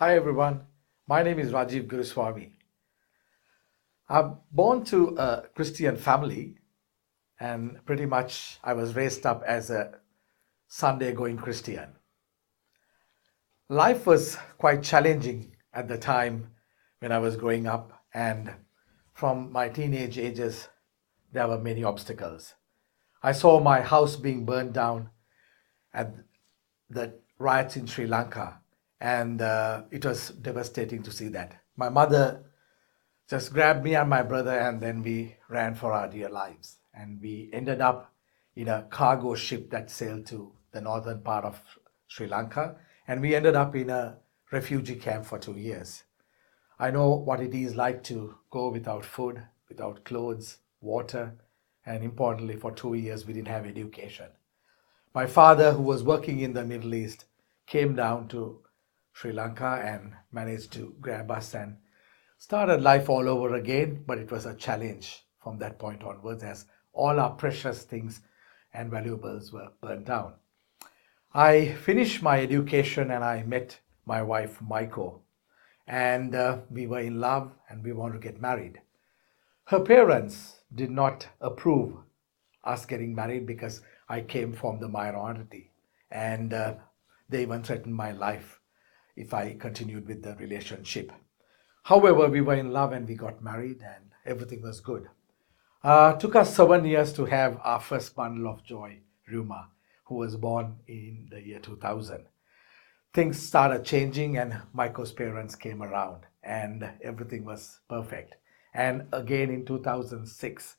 Hi everyone, my name is Rajiv Guruswami. I'm born to a Christian family and pretty much I was raised up as a Sunday going Christian. Life was quite challenging at the time when I was growing up, and from my teenage ages, there were many obstacles. I saw my house being burned down at the riots in Sri Lanka, and it was devastating to see that. My mother just grabbed me and my brother, and then we ran for our dear lives. And we ended up in a cargo ship that sailed to the northern part of Sri Lanka, and we ended up in a refugee camp for 2 years. I know what it is like to go without food, without clothes, water, and importantly, for 2 years, we didn't have education. My father, who was working in the Middle East, came down to Sri Lanka and managed to grab us and started life all over again. But it was a challenge from that point onwards, as all our precious things and valuables were burned down. I finished my education and I met my wife, Maiko, and we were in love and we wanted to get married. Her parents did not approve us getting married because I came from the minority, and they even threatened my life if I continued with the relationship. However, we were in love and we got married, and everything was good. Took us 7 years to have our first bundle of joy, Ruma, who was born in the year 2000. Things started changing, and Michael's parents came around, and everything was perfect. And again in 2006,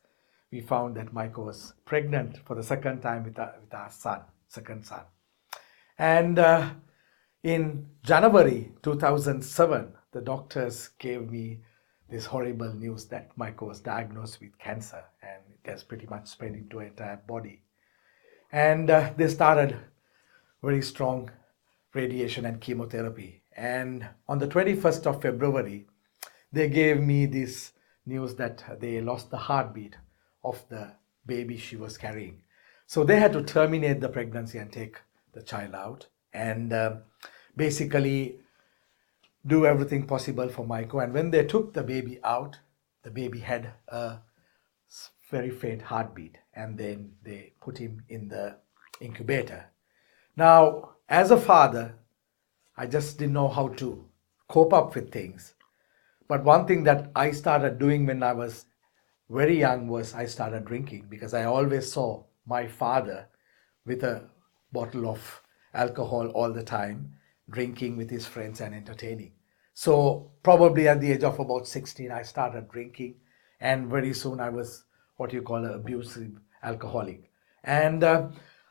we found that Michael was pregnant for the second time with our son, second son. And in January 2007, the doctors gave me this horrible news that Michael was diagnosed with cancer and it has pretty much spread into the entire body. And they started very strong radiation and chemotherapy. And on the 21st of February, they gave me this news that they lost the heartbeat of the baby she was carrying. So they had to terminate the pregnancy and take the child out and basically do everything possible for Maiko. And when they took the baby out, the baby had a very faint heartbeat, and then they put him in the incubator. Now, as a father, I just didn't know how to cope up with things. But one thing that I started doing when I was very young was I started drinking, because I always saw my father with a bottle of alcohol all the time, drinking with his friends and entertaining. So probably at the age of about 16, I started drinking, and very soon I was what you call an abusive alcoholic. And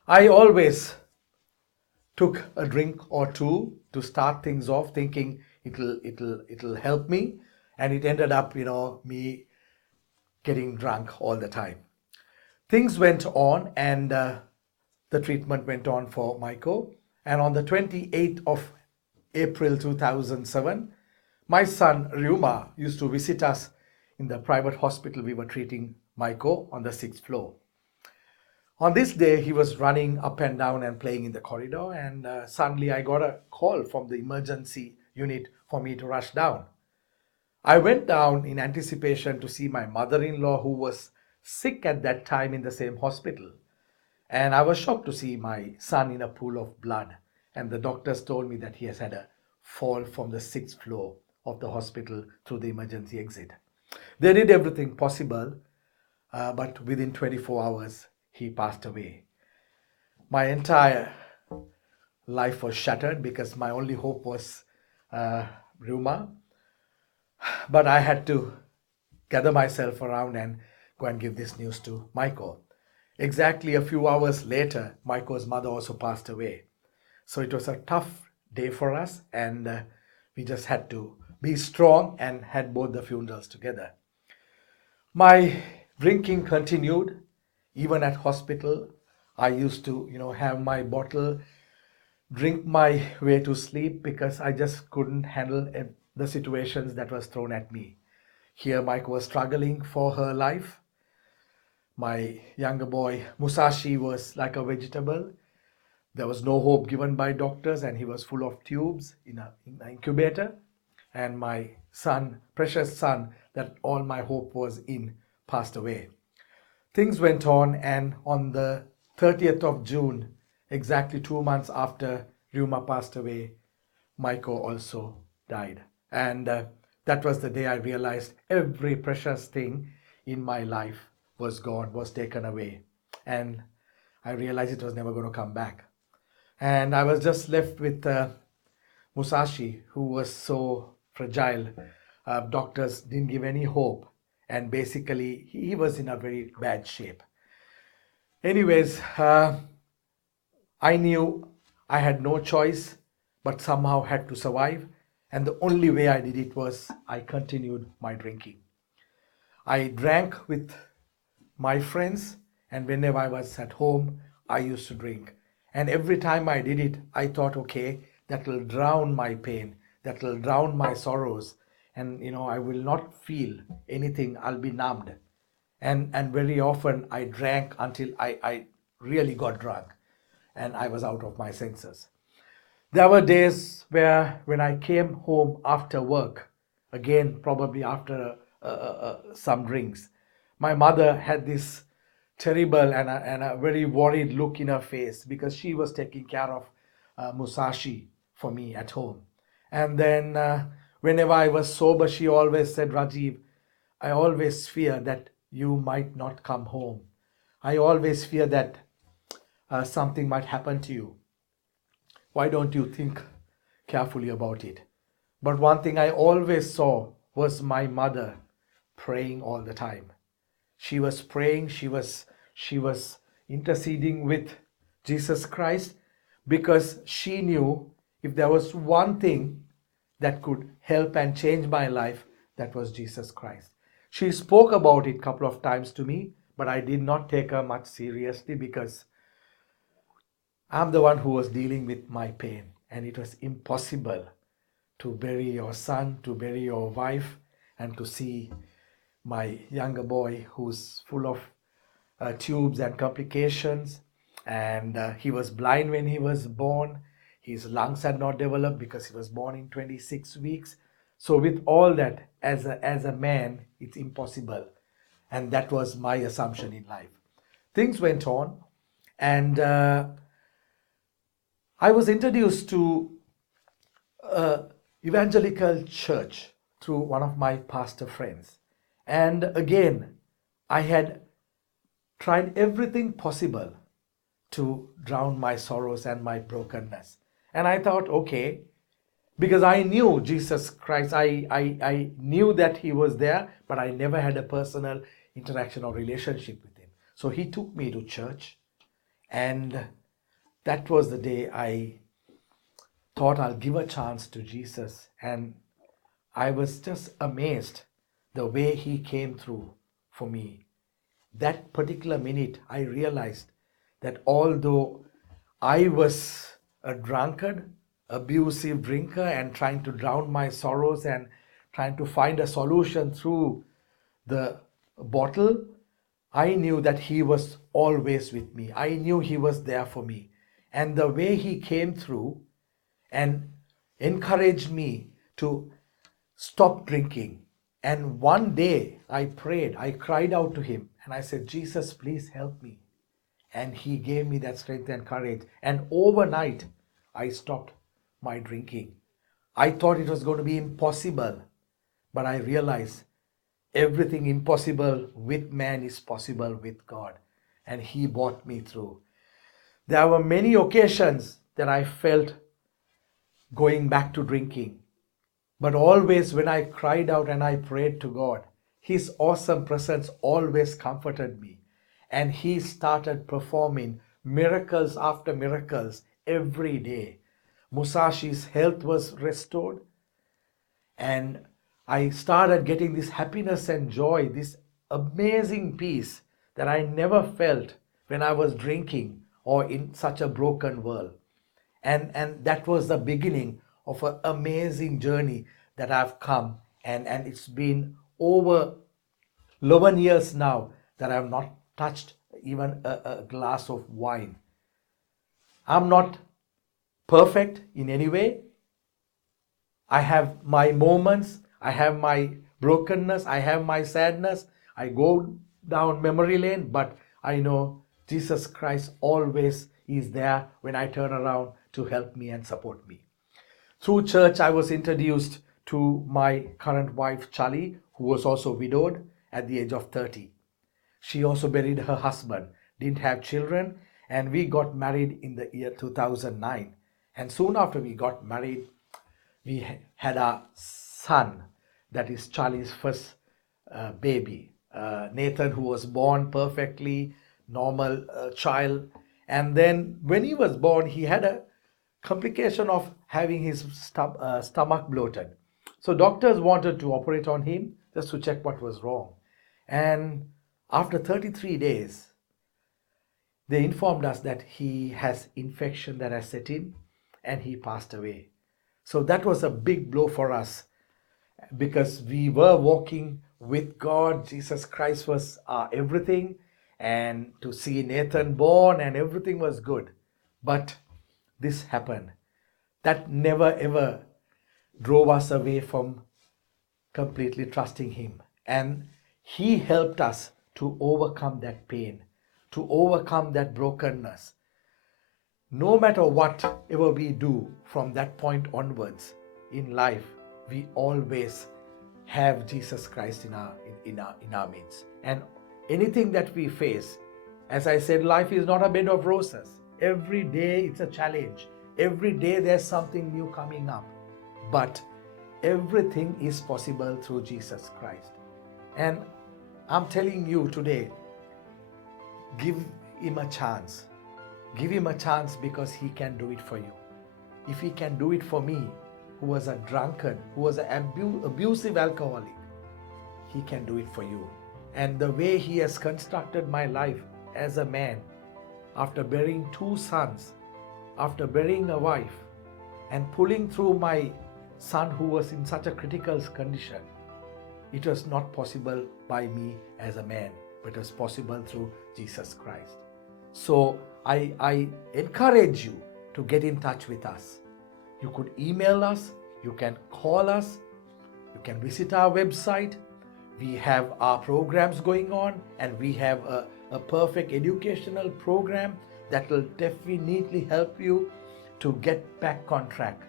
I always took a drink or two to start things off, thinking it'll help me, and it ended up, me getting drunk all the time. Things went on, and the treatment went on for Michael. And on the 28th of April 2007, my son Ryuma used to visit us in the private hospital we were treating Michael on the sixth floor. On this day, he was running up and down and playing in the corridor, and suddenly I got a call from the emergency unit for me to rush down. I went down in anticipation to see my mother-in-law, who was sick at that time in the same hospital. And I was shocked to see my son in a pool of blood. And the doctors told me that he has had a fall from the sixth floor of the hospital through the emergency exit. They did everything possible, but within 24 hours, he passed away. My entire life was shattered because my only hope was Ruma. But I had to gather myself around and go and give this news to Michael. Exactly a few hours later, Michael's mother also passed away. So it was a tough day for us, and we just had to be strong and had both the funerals together. My drinking continued even at hospital. I used to, have my bottle, drink my way to sleep because I just couldn't handle the situations that was thrown at me. Here, Mike was struggling for her life. My younger boy, Musashi, was like a vegetable. There was no hope given by doctors, and he was full of tubes in an incubator. And my son, precious son, that all my hope was in, passed away. Things went on, and on the 30th of June, exactly 2 months after Ruma passed away, Maiko also died. And that was the day I realized every precious thing in my life was gone, was taken away. And I realized it was never going to come back. And I was just left with Musashi, who was so fragile. Doctors didn't give any hope, and basically, he was in a very bad shape. Anyways, I knew I had no choice, but somehow had to survive. And the only way I did it was I continued my drinking. I drank with my friends, and whenever I was at home, I used to drink. And every time I did it, I thought, okay, that will drown my pain, that will drown my sorrows, and I will not feel anything. I'll be numbed. And very often I drank until I really got drunk, and I was out of my senses. There were days where when I came home after work, again, probably after some drinks, my mother had this terrible and a very worried look in her face because she was taking care of Musashi for me at home. And then whenever I was sober, she always said, Rajiv, I always fear that you might not come home. I always fear that something might happen to you. Why don't you think carefully about it? But one thing I always saw was my mother praying all the time. She was praying, she was interceding with Jesus Christ, because she knew if there was one thing that could help and change my life, that was Jesus Christ. She spoke about it a couple of times to me, but I did not take her much seriously because I'm the one who was dealing with my pain, and it was impossible to bury your son, to bury your wife, and to see my younger boy who's full of tubes and complications. And he was blind when he was born. His lungs had not developed because he was born in 26 weeks. So, with all that, as a man, it's impossible. And that was my assumption in life. Things went on, and I was introduced to evangelical church through one of my pastor friends. And again, I had tried everything possible to drown my sorrows and my brokenness. And I thought, okay, because I knew Jesus Christ, I knew that he was there, but I never had a personal interaction or relationship with him. So he took me to church, and that was the day I thought I'll give a chance to Jesus. And I was just amazed the way he came through for me. That particular minute, I realized that although I was a drunkard, abusive drinker, and trying to drown my sorrows and trying to find a solution through the bottle, I knew that he was always with me. I knew he was there for me. And the way he came through and encouraged me to stop drinking. And one day I prayed, I cried out to him, and I said, Jesus, please help me. And he gave me that strength and courage. And overnight, I stopped my drinking. I thought it was going to be impossible, but I realized everything impossible with man is possible with God. And he brought me through. There were many occasions that I felt going back to drinking. But always when I cried out and I prayed to God, his awesome presence always comforted me. And he started performing miracles after miracles every day. Musashi's health was restored, and I started getting this happiness and joy, this amazing peace that I never felt when I was drinking or in such a broken world. And that was the beginning of an amazing journey that I've come. And it's been over 11 years now that I have not touched even a glass of wine. I'm not perfect in any way. I have my moments, I have my brokenness, I have my sadness. I go down memory lane, but I know Jesus Christ always is there when I turn around to help me and support me. Through church, I was introduced to my current wife, Charlie, who was also widowed at the age of 30. She also buried her husband, didn't have children, and we got married in the year 2009. And soon after we got married, we had a son, that is Charlie's first baby, Nathan, who was born perfectly normal child. And then when he was born, he had a complication of having his stomach bloated. So doctors wanted to operate on him just to check what was wrong. And after 33 days, they informed us that he has infection that has set in and he passed away. So that was a big blow for us because we were walking with God. Jesus Christ was our everything. And to see Nathan born and everything was good. But this happened. That never ever drove us away from completely trusting Him. And He helped us to overcome that pain, to overcome that brokenness. No matter whatever we do from that point onwards in life, we always have Jesus Christ in our midst. And anything that we face, as I said, life is not a bed of roses. Every day it's a challenge. Every day there's something new coming up. But everything is possible through Jesus Christ. And I'm telling you today, give Him a chance. Give Him a chance because He can do it for you. If He can do it for me, who was a drunkard, who was an abusive alcoholic, He can do it for you. And the way He has constructed my life as a man, after bearing 2 sons, after burying a wife, and pulling through my son who was in such a critical condition, it was not possible by me as a man, but it was possible through Jesus Christ. So I encourage you to get in touch with us. You could email us, you can call us, you can visit our website. We have our programs going on, and we have a perfect educational program that will definitely help you to get back on track.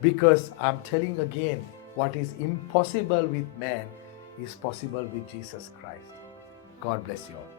Because I'm telling again, what is impossible with man is possible with Jesus Christ. God bless you all.